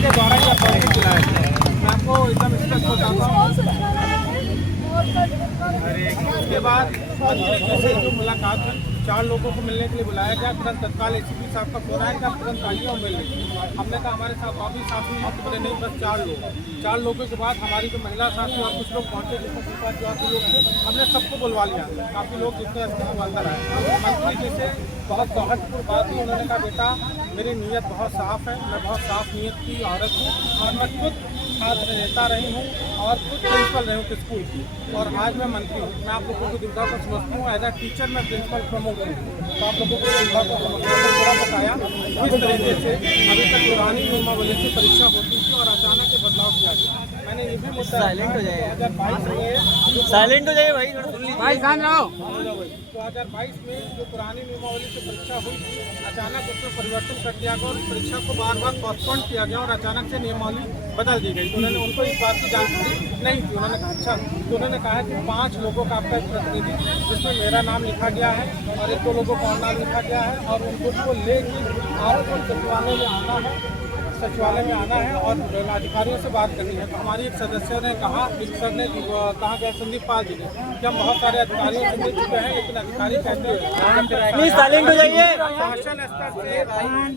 के द्वारा यह अपॉइंटमेंट दिलाया गया। मैं आपको एकदम स्पष्ट बताता हूँ। उसके बाद जैसे जो मुलाकात है, 4 लोगों को मिलने के लिए बुलाया गया। तुरंत तत्काल एसीपी साहब का फोन आया कि तुरंत आइए और मिल लीजिए। हमने कहा हमारे साथ और भी साथी हैं, तो बोले नहीं बस 4 लोगों के बाद हमारी जो महिला साथी और कुछ लोग पहुँचे जिसमें जो लोग थे, हमने सबको बुलवा लिया। काफ़ी लोग जितने अस्थित वो अंदर आए। मंत्री जी से बहुत सौहार्दपूर्ण बात हुई। उन्होंने कहा बेटा मेरी नीयत बहुत साफ़ है, मैं बहुत साफ़ नीयत की औरत हूँ और मैं खुद छात्र नेता रही हूँ और खुद प्रिंसिपल रही हूँ स्कूल की, और आज मैं मंत्री हूँ। मैं आप लोगों की दुविधा को समझती हूँ। एज ए टीचर मैं प्रिंसिपल प्रमुख हूँ, तो आप लोगों को दुविधा को थोड़ा बताया किस तरीके से अभी तक पुरानी नियमावली से परीक्षा होती थी और अचानक से बदलाव किया गया। मैंने ये भी मुद्दा साइलेंट हो जाए, 2022 में साइलेंट हो जाइए भाई, भाई शांत रहो। 2022 में जो पुरानी नियमावली से परीक्षा हुई थी, अचानक उसमें परिवर्तन कर दिया गया और परीक्षा को बार-बार पोस्टपोन किया गया और अचानक से नियमावली बदल दी गई। तो उन्होंने उनको इस बात की जानकारी नहीं थी। उन्होंने कहा अच्छा, तो उन्होंने कहा कि 5 लोगों का आपका एक प्रतिनिधि जिसमें मेरा नाम लिखा गया है और 1-2 लोगों का नाम लिखा गया है और उनको लेके आपको सचिवालय में आना है और अधिकारियों से बात करनी है। तो हमारी एक सदस्य ने कहा, एक सर ने कहा गया संदीप पाल जी ने कि हम बहुत सारे अधिकारियों से मिल चुके हैं, लेकिन अधिकारी कहते हैं प्लीज साइलेंट हो जाइए।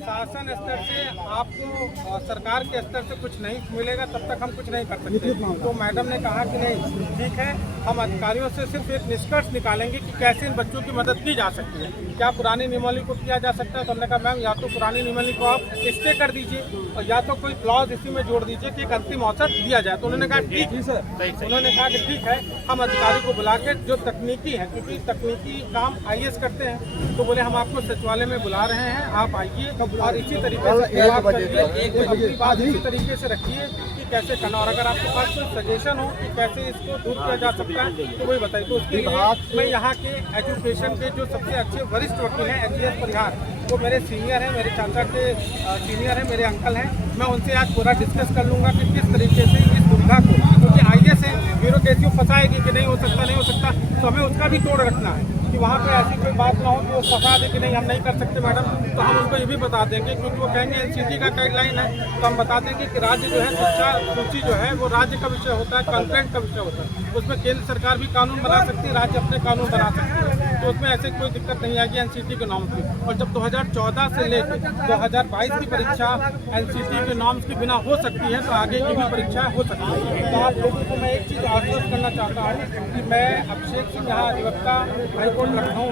शासन स्तर से आपको सरकार के स्तर से कुछ नहीं मिलेगा, तब तक हम कुछ नहीं कर सकते। तो मैडम ने कहा कि नहीं ठीक है, हम अधिकारियों से सिर्फ एक निष्कर्ष निकालेंगे कि कैसे इन बच्चों की मदद की जा सकती है, क्या पुरानी नियमावली को किया जा सकता है। तो हमने कहा मैम या तो पुरानी नियमावली को आप स्टे कर दीजिए और या तो कोई क्लॉज इसी में जोड़ दीजिए कि एक अंतिम अवसर दिया जाए। तो उन्होंने कहा ठीक है सर, उन्होंने कहा कि ठीक है, हम अधिकारी को बुला के जो तकनीकी है, क्योंकि तकनीकी काम IAS करते हैं, तो बोले हम आपको सचिवालय में बुला रहे हैं, आप आइए और इसी तरीके से बात करिए, अपनी बात इसी तरीके से रखिए कि कैसे करना। और अगर आपके पास कोई सजेशन हो कि कैसे इसको दूर किया जा सकता है तो वही बताइए। तो उसके लिए मैं यहाँ के एजुकेशन के जो सबसे अच्छे वरिष्ठ वकील हैं HGS परिहार, वो मेरे सीनियर हैं, मेरे चाचा के सीनियर हैं, मेरे अंकल हैं, मैं उनसे आज पूरा डिस्कस कर लूँगा कि किस तरीके से इस दुविधा को, क्योंकि IAS है ब्यूरोक्रेसी फंसाएगी कि नहीं हो सकता, तो हमें उसका भी तोड़ रखना है कि वहाँ पे ऐसी कोई बात ना हो कि वो फंसा दे कि नहीं हम नहीं कर सकते मैडम। तो हम उनको ये भी बता देंगे, क्योंकि वो कहेंगे NCT का गाइडलाइन है, तो हम बता देंगे कि राज्य जो है शिक्षा सूची जो है वो राज्य का विषय होता है, कंटेंट का विषय होता है। उसमें केंद्र सरकार भी कानून बना सकती है, राज्य अपने कानून बना सकते हैं, तो उसमें ऐसे कोई दिक्कत नहीं आएगी NCT के नॉर्म्स की। और जब 2014 से लेकर 2022 की परीक्षा NCT के नॉर्म्स के बिना हो सकती है, तो आगे की भी परीक्षा हो सकती है। तो आप लोगों को मैं एक चीज़ आश्वस्त करना चाहता हूँ कि मैं अभिषेक सिंह यहाँ अधिवक्ता हाईकोर्ट लखनऊ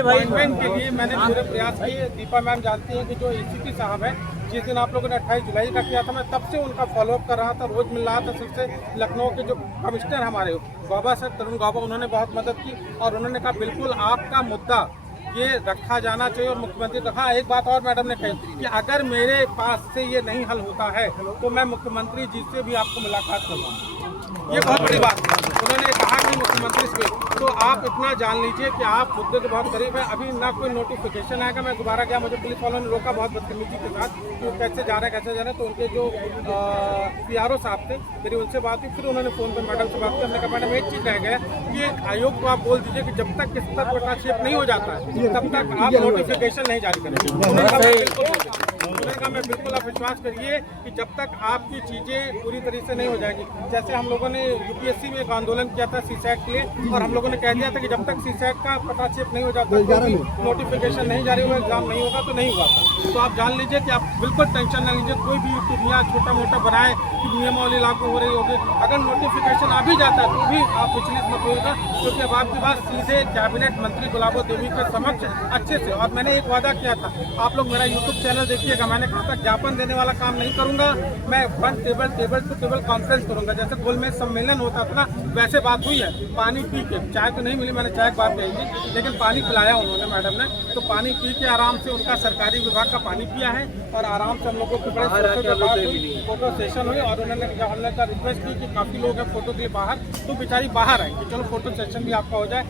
अपॉइंटमेंट के लिए मैंने पूरे प्रयास किए। दीपा मैम जानती हैं कि जो ACP साहब हैं, जिस दिन आप लोगों ने 28 जुलाई का किया था, मैं तब से उनका फॉलोअप कर रहा था, रोज मिल रहा था सबसे। लखनऊ के जो कमिश्नर हमारे गौबा सर, तरुण गौबा, उन्होंने बहुत मदद की और उन्होंने कहा बिल्कुल आपका मुद्दा ये रखा जाना चाहिए। और मुख्यमंत्री तो हाँ, एक बात और मैडम ने कही कि अगर मेरे पास से ये नहीं हल होता है तो मैं मुख्यमंत्री जी से भी आपको मुलाकात करवाऊंगा। ये बहुत बड़ी बात है। उन्होंने कहा कि मुख्यमंत्री से, तो आप इतना जान लीजिए कि आप मुद्दे के बहुत करीब है। अभी ना कोई नोटिफिकेशन आएगा। मैं दोबारा गया, मुझे पुलिस वालों ने रोका बहुत बदतमीजी के साथ कि कैसे जा रहे हैं। तो उनके जो PRO साहब थे, मेरी उनसे बात हुई, फिर उन्होंने फ़ोन पर मैडम से बात की। हमने कहा मैडम एक चीज़ रह गया कि आयोग को आप बोल दीजिए कि जब तक इस पर हस्तक्षेप नहीं हो जाता है तब तक आप नोटिफिकेशन नहीं जारी करेंगे। मैं बिल्कुल आप विश्वास करिए कि जब तक आपकी चीज़ें पूरी तरीके से नहीं हो जाएगी, जैसे हम लोगों ने UPSC में एक आंदोलन किया था CSAT के लिए, और हम लोगों ने कह दिया था कि जब तक CSAT का हस्तक्षेप नहीं हो जाता, नोटिफिकेशन नहीं जारी हुआ, एग्जाम नहीं होगा तो नहीं हुआ था। तो आप जान लीजिए कि आप बिल्कुल टेंशन न लीजिए। कोई भी दुनिया छोटा मोटा बनाए कि नियमावली लागू हो रही होगी, अगर नोटिफिकेशन आ भी जाता है तो भी आप विचलित मत होइएगा, क्योंकि अब आपके पास सीधे कैबिनेट मंत्री गुलाबो देवी के समक्ष अच्छे से, और मैंने एक वादा किया था, आप लोग मेरा YouTube चैनल देखिएगा, मैंने कहा था ज्ञापन देने वाला काम नहीं करूंगा, मैं one table to table conference करूंगा। जैसे गोलमेज सम्मेलन होता था ना, वैसे बात हुई है। पानी पी के, चाय तो नहीं मिली, मैंने चाय की बात कही थी, लेकिन पानी पिलाया उन्होंने मैडम ने, तो पानी पी के आराम से उनका सरकारी विभाग का पानी पिया है और आराम से हम लोगों को बड़े फोटो सेशन हुई। और उन्होंने हमने रिक्वेस्ट की कि काफ़ी लोग हैं फोटो के लिए बाहर, तो बेचारी बाहर आएंगे, चलो फोटो सेशन भी आपका हो जाए।